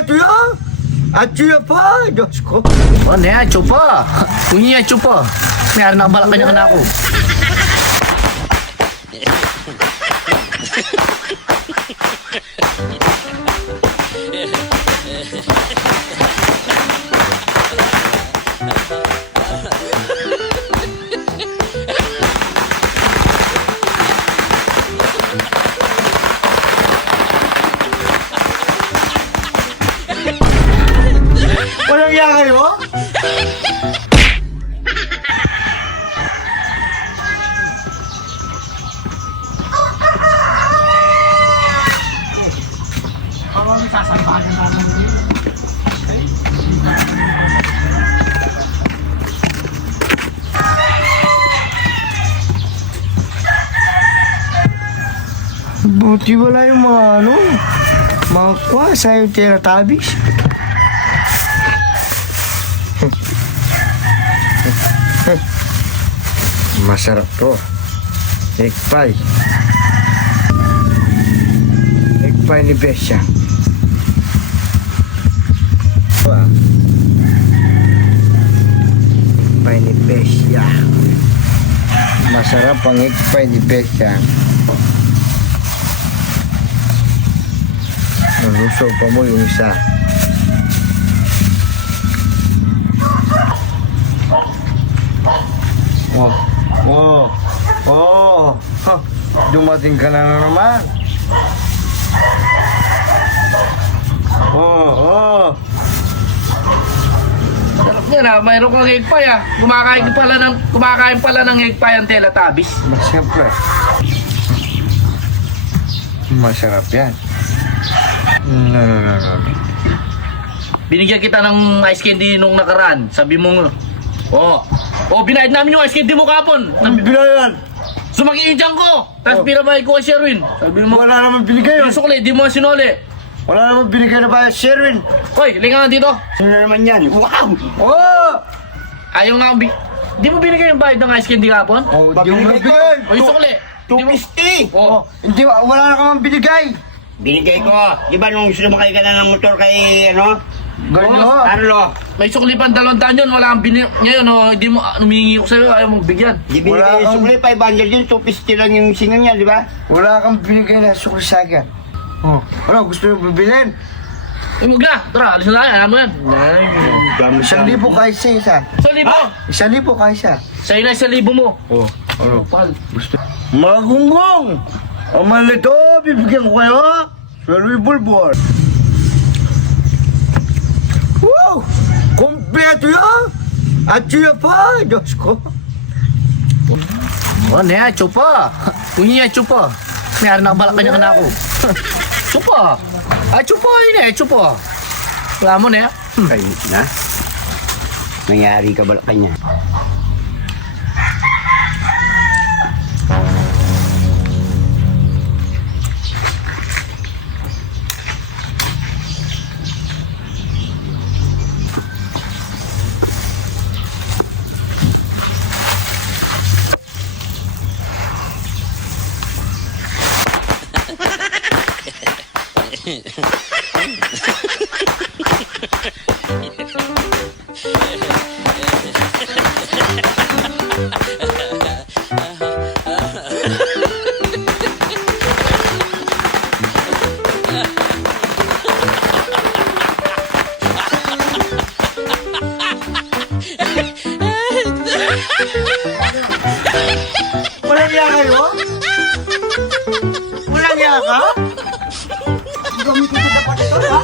Kompleto yan! At siya pa! Diyos ko! Oh, ne, chupa. Kunya chupa. Mayroon na balak kanya kana ako. Walang iya kayo? Buti wala yung mga kwasa yung Teletubbies. Masarap to. Egg pie. Egg pie ni Besya. Egg pie ni Besya. Masarap ang egg pie ni Besya. Nalusaw pa mo yung isa. Ha, dumating ka na naman. Sarap niya na, mayroon kang egg pie ah. Kumakain pala ng egg pie ang Teletubbies. Siyempre. Masarap yan. No. Binigyan kita ng ice candy nung nakaraan. Sabi mo, binayad namin yung ice candy mo kapon. Binayan! Sumakiindyang ko. Tapos pinabay ko kay Sherwin. Sabi mo, Wala naman binigay yun. yung sukli, di mo sinuli. Wala naman binigay na ba, Sherwin? Hoy, linga nga dito. Sino naman yan? Wow! Ayaw nga, di mo binigay yung bayad ng ice candy kapon? Di mo binigay! O yung sukli. Di mo- 250! Hindi, wala na ka man binigay! Binigay ko. Di ba nung sumakay ka na ng motor kay, Ganyan. Carlo? May sukli pang 200 yun, wala kang ngayon, di mo, humingi ko sa'yo, ayaw mong bigyan. Di binigay Wala yung kang- sukli, 500 yun, 250 lang yung singa niya, di ba? Wala kang binigay na sukli sa akin. Ano, gusto mo bibilin? Imog na, tara, alis na tayo, alam mo yan. Isang libo kahit sa isa. 1,000. Isang libo kahit isa. Sa'yo na 1,000 mo. Ano? Pal. Mga gunggong! Ang malito, bibigyan ko kayo. Swelwi bulbol. Wow! Kompleto yan! At siya pa! Diyos ko! Oh, ne, chupa. Kunya chupa. Mayroon na balak kanya kana ako. Chupa. Chupa yun chupa. Wala mo ne. Kayo na? Nangyari ka ba kanya? Walang iya kayo? Walang iya ka? Gamit ko dapat ito, ha?